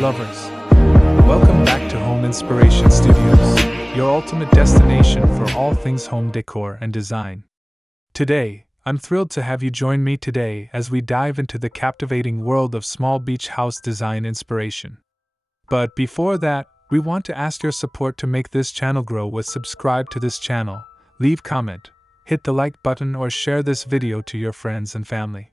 lovers. Welcome back to Home Inspiration Studios, your ultimate destination for all things home decor and design. Today, I'm thrilled to have you join me today as we dive into the captivating world of small beach house design inspiration. But before that, we want to ask your support to make this channel grow with subscribe to this channel, leave comment, hit the like button or share this video to your friends and family.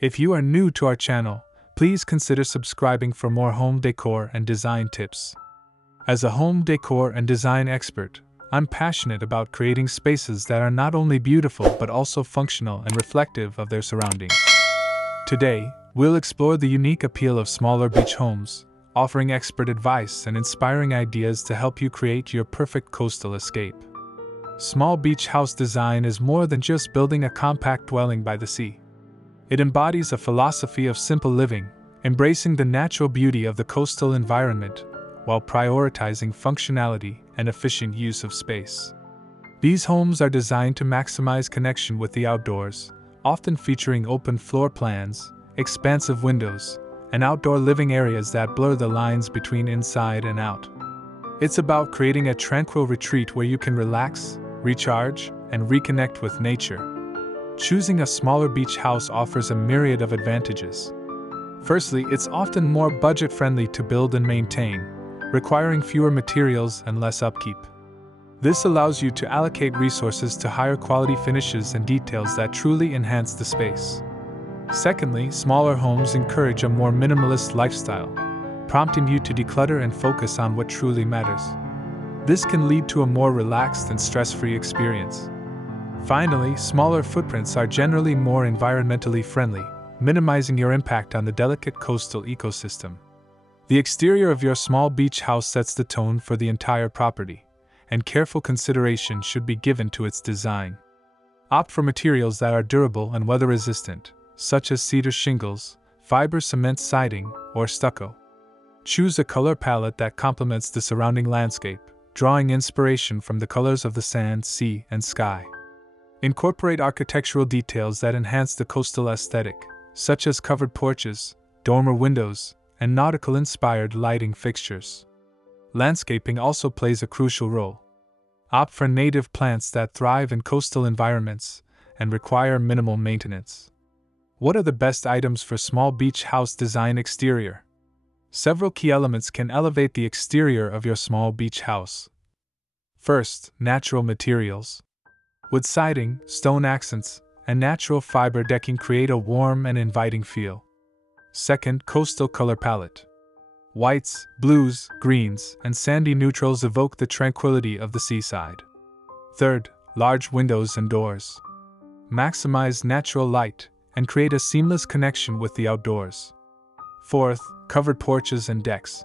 If you are new to our channel, please consider subscribing for more home decor and design tips. As a home decor and design expert, I'm passionate about creating spaces that are not only beautiful but also functional and reflective of their surroundings. Today, we'll explore the unique appeal of smaller beach homes, offering expert advice and inspiring ideas to help you create your perfect coastal escape. Small beach house design is more than just building a compact dwelling by the sea. It embodies a philosophy of simple living, embracing the natural beauty of the coastal environment, while prioritizing functionality and efficient use of space. These homes are designed to maximize connection with the outdoors, often featuring open floor plans, expansive windows, and outdoor living areas that blur the lines between inside and out. It's about creating a tranquil retreat where you can relax, recharge, and reconnect with nature. Choosing a smaller beach house offers a myriad of advantages. Firstly, it's often more budget-friendly to build and maintain, requiring fewer materials and less upkeep. This allows you to allocate resources to higher quality finishes and details that truly enhance the space. Secondly, smaller homes encourage a more minimalist lifestyle, prompting you to declutter and focus on what truly matters. This can lead to a more relaxed and stress-free experience. Finally, smaller footprints are generally more environmentally friendly, minimizing your impact on the delicate coastal ecosystem. The exterior of your small beach house sets the tone for the entire property, and careful consideration should be given to its design. Opt for materials that are durable and weather-resistant, such as cedar shingles, fiber cement siding, or stucco. Choose a color palette that complements the surrounding landscape, drawing inspiration from the colors of the sand, sea, and sky. Incorporate architectural details that enhance the coastal aesthetic, such as covered porches, dormer windows, and nautical-inspired lighting fixtures. Landscaping also plays a crucial role. Opt for native plants that thrive in coastal environments and require minimal maintenance. What are the best items for small beach house design exterior? Several key elements can elevate the exterior of your small beach house. First, natural materials. Wood siding, stone accents, and natural fiber decking create a warm and inviting feel. Second, coastal color palette. Whites, blues, greens, and sandy neutrals evoke the tranquility of the seaside. Third, large windows and doors. Maximize natural light and create a seamless connection with the outdoors. Fourth, covered porches and decks.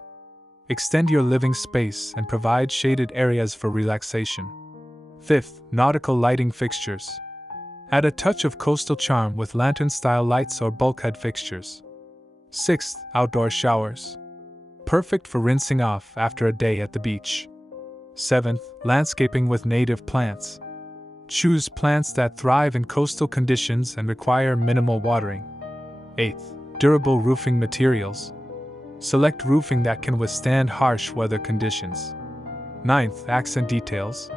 Extend your living space and provide shaded areas for relaxation. Fifth, nautical lighting fixtures. Add a touch of coastal charm with lantern-style lights or bulkhead fixtures. Sixth, outdoor showers. Perfect for rinsing off after a day at the beach. Seventh, landscaping with native plants. Choose plants that thrive in coastal conditions and require minimal watering. Eighth, durable roofing materials. Select roofing that can withstand harsh weather conditions. Ninth, accent details.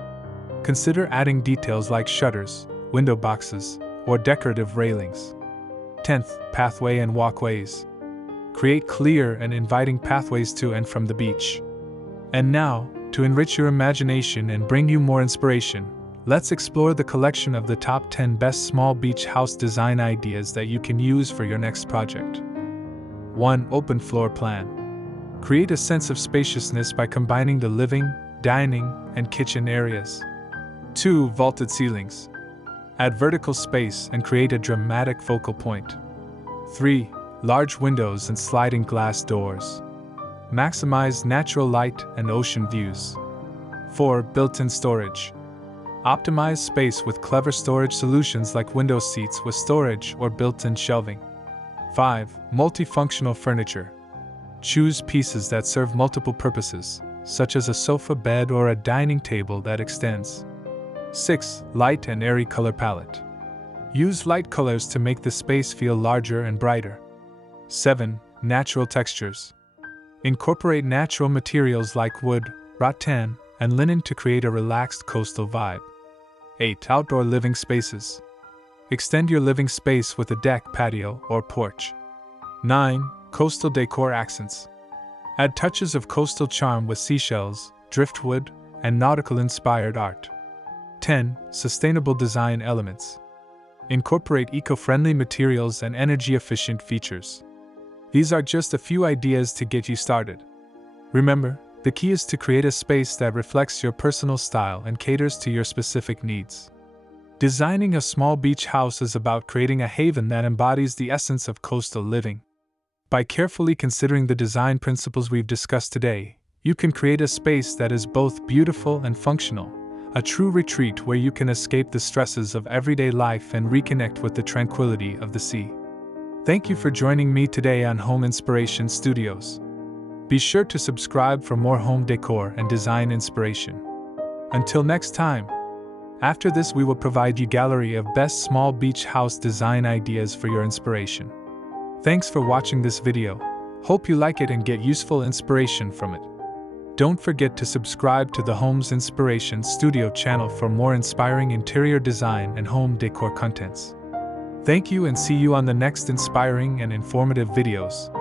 Consider adding details like shutters, window boxes, or decorative railings. 10th, pathway and walkways. Create clear and inviting pathways to and from the beach. And now, to enrich your imagination and bring you more inspiration, let's explore the collection of the top 10 best small beach house design ideas that you can use for your next project. 1. Open floor plan. Create a sense of spaciousness by combining the living, dining, and kitchen areas. 2. Vaulted ceilings. Add vertical space and create a dramatic focal point. 3. Large windows and sliding glass doors. Maximize natural light and ocean views. 4. Built-in storage. Optimize space with clever storage solutions like window seats with storage or built-in shelving. 5. Multifunctional furniture. Choose pieces that serve multiple purposes, such as a sofa bed or a dining table that extends. 6. Light and airy color palette. Use light colors to make the space feel larger and brighter. 7. Natural textures. Incorporate natural materials like wood, rattan, and linen to create a relaxed coastal vibe. 8. Outdoor living spaces. Extend your living space with a deck, patio, or porch. 9. Coastal decor accents. Add touches of coastal charm with seashells, driftwood, and nautical-inspired art. 10. Sustainable design elements. Incorporate eco-friendly materials and energy-efficient features. These are just a few ideas to get you started. Remember, the key is to create a space that reflects your personal style and caters to your specific needs. Designing a small beach house is about creating a haven that embodies the essence of coastal living. By carefully considering the design principles we've discussed today, you can create a space that is both beautiful and functional, a true retreat where you can escape the stresses of everyday life and reconnect with the tranquility of the sea. Thank you for joining me today on Home Inspiration Studios. Be sure to subscribe for more home decor and design inspiration. Until next time. After this, we will provide you a gallery of best small beach house design ideas for your inspiration. Thanks for watching this video. Hope you like it and get useful inspiration from it. Don't forget to subscribe to the Home's Inspiration Studio channel for more inspiring interior design and home decor contents. Thank you and see you on the next inspiring and informative videos.